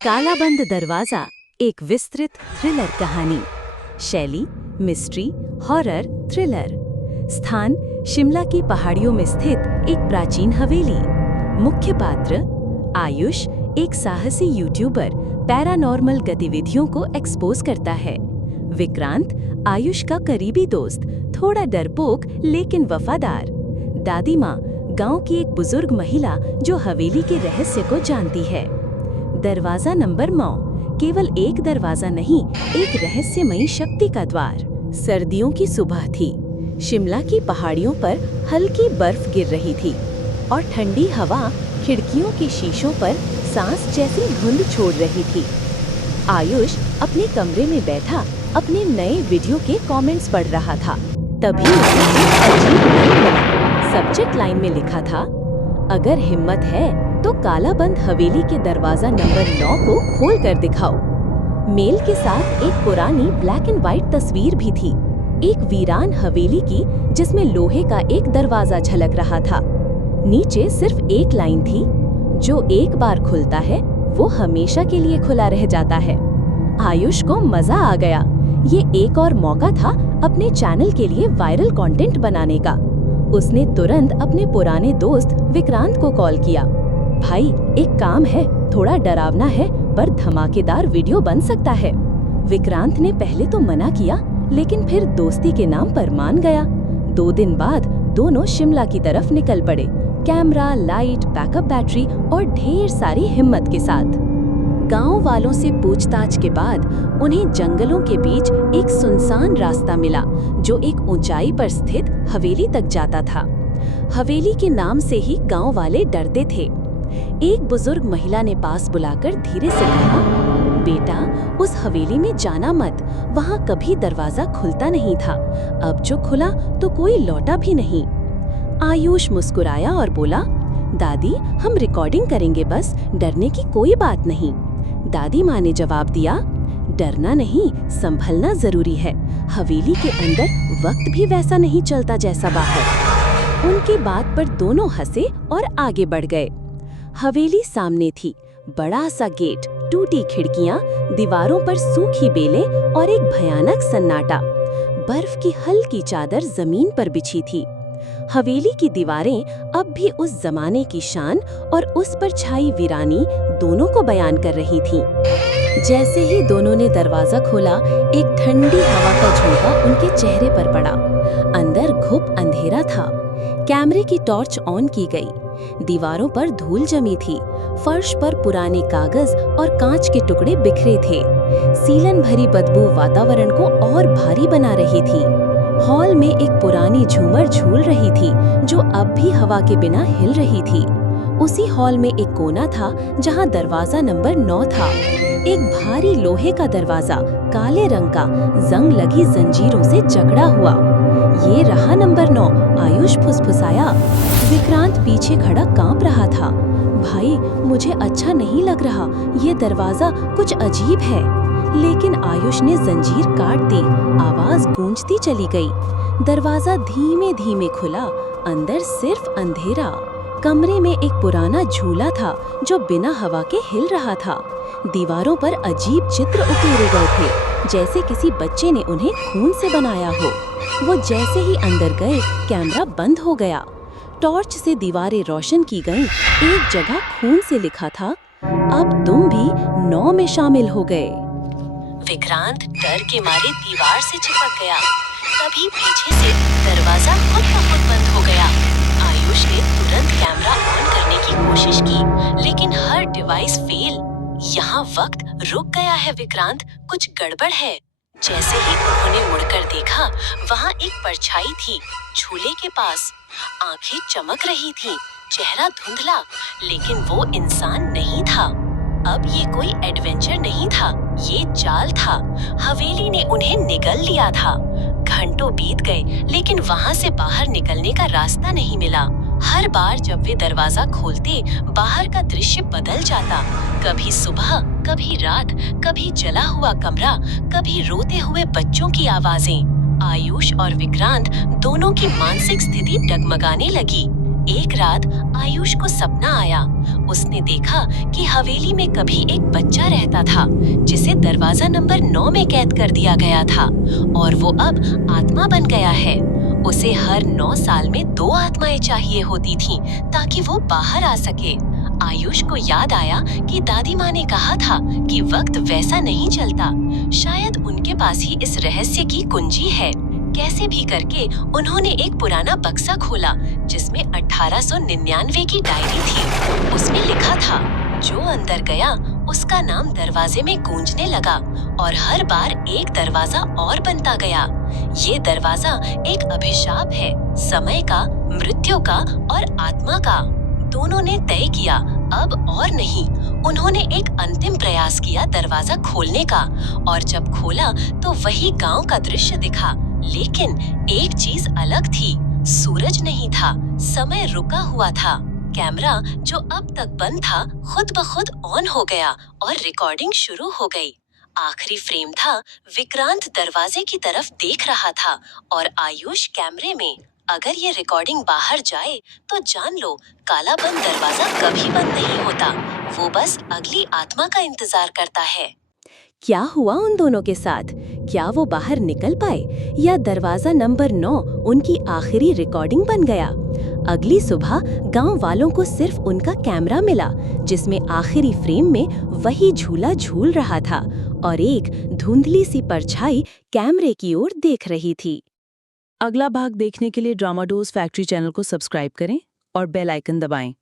कालाबंद दरवाजा एक विस्तृत थ्रिलर कहानी। शैली मिस्ट्री, हॉरर, थ्रिलर। स्थान शिमला की पहाड़ियों में स्थित एक प्राचीन हवेली। मुख्य पात्र आयुष, एक साहसी यूट्यूबर पैरानॉर्मल गतिविधियों को एक्सपोज करता है। विक्रांत, आयुष का करीबी दोस्त, थोड़ा डरपोक लेकिन वफादार। दादी माँ, गांव की एक बुजुर्ग महिला जो हवेली के रहस्य को जानती है। दरवाजा नंबर 9 केवल एक दरवाजा नहीं, एक रहस्यमयी शक्ति का द्वार। सर्दियों की सुबह थी। शिमला की पहाड़ियों पर हल्की बर्फ गिर रही थी और ठंडी हवा खिड़कियों के शीशों पर सांस जैसी धुंध छोड़ रही थी। आयुष अपने कमरे में बैठा अपने नए वीडियो के कमेंट्स पढ़ रहा था। तभी उसे एक अजीब मेल मिला। सब्जेक्ट लाइन में लिखा था, अगर हिम्मत है तो कालाबंद हवेली के दरवाजा नंबर 9 को खोल कर दिखाओ। मेल के साथ एक पुरानी ब्लैक एंड व्हाइट तस्वीर भी थी, एक वीरान हवेली की जिसमें लोहे का एक दरवाजा झलक रहा था। नीचे सिर्फ एक लाइन थी, जो एक बार खुलता है वो हमेशा के लिए खुला रह जाता है। आयुष को मजा आ गया। ये एक और मौका था अपने चैनल के लिए वायरल कंटेंट बनाने का। उसने तुरंत अपने पुराने दोस्त विक्रांत को कॉल किया। भाई, एक काम है, थोड़ा डरावना है पर धमाकेदार वीडियो बन सकता है। विक्रांत ने पहले तो मना किया, लेकिन फिर दोस्ती के नाम पर मान गया। 2 दिन बाद दोनों शिमला की तरफ निकल पड़े, कैमरा, लाइट, बैकअप बैटरी और ढेर सारी हिम्मत के साथ। गांव वालों से पूछताछ के बाद उन्हें जंगलों के बीच एक सुनसान रास्ता मिला जो एक ऊंचाई पर स्थित हवेली तक जाता था। हवेली के नाम से ही गांव वाले डरते थे। एक बुजुर्ग महिला ने पास बुलाकर धीरे से कहा, बेटा, उस हवेली में जाना मत, वहाँ कभी दरवाजा खुलता नहीं था। अब जो खुला तो कोई लौटा भी नहीं। आयुष मुस्कुराया और बोला, दादी, हम रिकॉर्डिंग करेंगे, बस डरने की कोई बात नहीं। दादी माँ ने जवाब दिया, डरना नहीं, संभलना जरूरी है। हवेली के अंदर वक्त भी वैसा नहीं चलता जैसा बाहर। उनकी बात पर दोनों हंसे और आगे बढ़ गए। हवेली सामने थी, बड़ा सा गेट, टूटी खिड़कियां, दीवारों पर सूखी बेलें और एक भयानक सन्नाटा। बर्फ की हल्की चादर जमीन पर बिछी थी। हवेली की दीवारें अब भी उस जमाने की शान और उस पर छाई वीरानी दोनों को बयान कर रही थीं। जैसे ही दोनों ने दरवाजा खोला, एक ठंडी हवा का झोंका उनके चेहरे पर पड़ा। अंदर घुप अंधेरा था। कैमरे की टॉर्च ऑन की गई। दीवारों पर धूल जमी थी, फर्श पर पुराने कागज और कांच के टुकड़े बिखरे थे। सीलन भरी बदबू वातावरण को और भारी बना रही थी। हॉल में एक पुरानी झूमर झूल रही थी जो अब भी हवा के बिना हिल रही थी। उसी हॉल में एक कोना था जहां दरवाजा नंबर 9 था। एक भारी लोहे का दरवाजा, काले रंग का, जंग लगी जंजीरों से जकड़ा हुआ। ये रहा नंबर 9, आयुष फुसफुसाया। विक्रांत पीछे खड़ा कांप रहा था। भाई, मुझे अच्छा नहीं लग रहा, ये दरवाजा कुछ अजीब है। लेकिन आयुष ने जंजीर काट दी, आवाज गूंजती चली गई। दरवाजा धीमे धीमे खुला, अंदर सिर्फ अंधेरा। कमरे में एक पुराना झूला था जो बिना हवा के हिल रहा था। दीवारों पर अजीब चित्र उकेरे गए थे, जैसे किसी बच्चे ने उन्हें खून से बनाया हो। वो जैसे ही अंदर गए, कैमरा बंद हो गया। टॉर्च से दीवारें रोशन की गईं। एक जगह खून से लिखा था, अब तुम भी 9 में शामिल हो गए। विक्रांत डर के मारे दीवार से चिपक गया। तभी पीछे से दरवाजा खुद ब खुद बंद हो गया। आयुष ने तुरंत कैमरा ऑन करने की कोशिश की, लेकिन हर डिवाइस फेल। यहाँ वक्त रुक गया है विक्रांत, कुछ गड़बड़ है। जैसे ही उन्होंने मुड़कर देखा, वहाँ एक परछाई थी झूले के पास। आंखें चमक रही थीं, चेहरा धुंधला, लेकिन वो इंसान नहीं था। अब ये कोई एडवेंचर नहीं था, ये जाल था। हवेली ने उन्हें निगल लिया था। घंटों बीत गए, लेकिन वहाँ से बाहर निकलने का रास्ता नहीं मिला। हर बार जब वे दरवाजा खोलते, बाहर का दृश्य बदल जाता। कभी सुबह, कभी रात, कभी जला हुआ कमरा, कभी रोते हुए बच्चों की आवाजें। आयुष और विक्रांत दोनों की मानसिक स्थिति डगमगाने लगी। एक रात आयुष को सपना आया। उसने देखा कि हवेली में कभी एक बच्चा रहता था जिसे दरवाजा नंबर 9 में कैद कर दिया गया था और वो अब आत्मा बन गया है। उसे हर 9 साल में 2 आत्माएं चाहिए होती थीं ताकि वो बाहर आ सके। आयुष को याद आया कि दादी माँ ने कहा था कि वक्त वैसा नहीं चलता। शायद उनके पास ही इस रहस्य की कुंजी है। कैसे भी करके उन्होंने एक पुराना बक्सा खोला जिसमें 1899 की डायरी थी। उसमें लिखा था, जो अंदर गया उसका नाम दरवाजे में गूंजने लगा और हर बार एक दरवाजा और बनता गया। ये दरवाजा एक अभिशाप है, समय का, मृत्यु का और आत्मा का। दोनों ने तय किया, अब और नहीं। उन्होंने एक अंतिम प्रयास किया दरवाजा खोलने का और जब खोला तो वही गांव का दृश्य दिखा। लेकिन एक चीज अलग थी, सूरज नहीं था, समय रुका हुआ था। कैमरा जो अब तक बंद था खुद ब खुद ऑन हो गया और रिकॉर्डिंग शुरू हो गई। आखिरी फ्रेम था, विक्रांत दरवाजे की तरफ देख रहा था और आयुष कैमरे में। अगर ये रिकॉर्डिंग बाहर जाए तो जान लो, काला बंद दरवाजा कभी बंद नहीं होता, वो बस अगली आत्मा का इंतजार करता है। क्या हुआ उन दोनों के साथ? क्या वो बाहर निकल पाए या दरवाजा नंबर 9 उनकी आखिरी रिकॉर्डिंग बन गया? अगली सुबह गांव वालों को सिर्फ उनका कैमरा मिला जिसमें आखिरी फ्रेम में वही झूला झूल रहा था और एक धुंधली सी परछाई कैमरे की ओर देख रही थी। अगला भाग देखने के लिए ड्रामाडोज फैक्ट्री चैनल को सब्सक्राइब करें और बेल आइकन दबाएं।